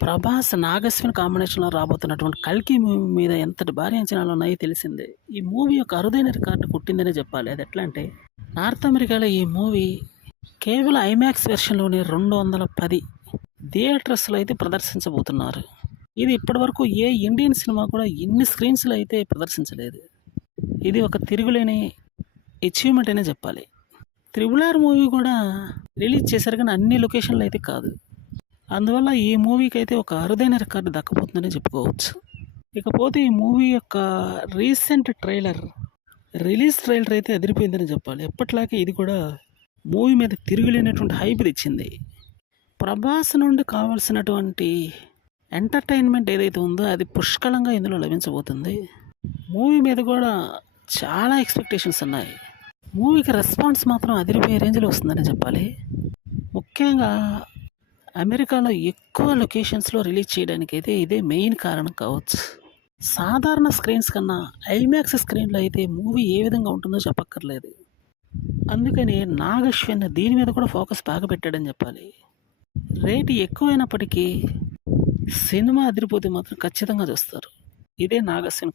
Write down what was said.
ప్రభాస్, నాగశ్విన్ కాంబినేషన్‌లో రాబోతున్నటువంటి 'కల్కి' మూవీ మీద ఎంతటి భారీ అంచనాలున్నాయో తెలిసిందే. ఈ మూవీ ఒక అరుదైన రికార్డ్ కొట్టిందనే చెప్పాలి. అదెట్లా అంటే, నార్త్ అమెరికాలో ఈ మూవీ కేవలం ఐమాక్స్ వెర్షన్‌లోనే 210 థియేటర్స్‌లో అయితే ప్రదర్శించబోతున్నారు. ఇది ఇప్పటివరకు ఏ ఇండియన్ సినిమా కూడా ఇన్ని స్క్రీన్స్‌లో అయితే ప్రదర్శించలేదు. ఇది ఒక తిరుగులేని అచీవ్‌మెంట్ అనే చెప్పాలి. 'త్రిబుల్ ఆర్' మూవీ కూడా రిలీజ్ చేశారు కానీ అన్ని లొకేషన్‌లో అయితే కాదు. అందువల్ల ఈ మూవీకైతే ఒక అరుదైన రికార్డు దక్కబోతుందనే చెప్పుకోవచ్చు. ఇకపోతే ఈ మూవీ యొక్క రీసెంట్ రిలీజ్ ట్రైలర్ అయితే అదిరిపోయిందని చెప్పాలి. ఎప్పటిలాగే ఇది కూడా మూవీ మీద తిరుగులేనటువంటి హైప్ తెచ్చింది. ప్రభాస్ నుండి కావాల్సినటువంటి ఎంటర్టైన్మెంట్ ఏదైతే ఉందో అది పుష్కలంగా ఇందులో లభించబోతుంది. మూవీ మీద కూడా చాలా ఎక్స్పెక్టేషన్స్ ఉన్నాయి. మూవీకి రెస్పాన్స్ మాత్రం అదిరిపోయే రేంజ్లో వస్తుందని చెప్పాలి. ముఖ్యంగా అమెరికాలో ఎక్కువ లొకేషన్స్‌లో రిలీజ్ చేయడానికైతే ఇదే మెయిన్ కారణం కావచ్చు. సాధారణ స్క్రీన్స్ కన్నా ఐమాక్స్ స్క్రీన్‌లో అయితే మూవీ ఏ విధంగా ఉంటుందో చెప్పక్కర్లేదు. అందుకని నాగశ్విన్ దీని మీద కూడా ఫోకస్ బాగా పెట్టాడని చెప్పాలి. రేటు ఎక్కువైనప్పటికీ సినిమా అదిరిపోతే మాత్రం ఖచ్చితంగా చూస్తారు. ఇదే నాగశ్విన్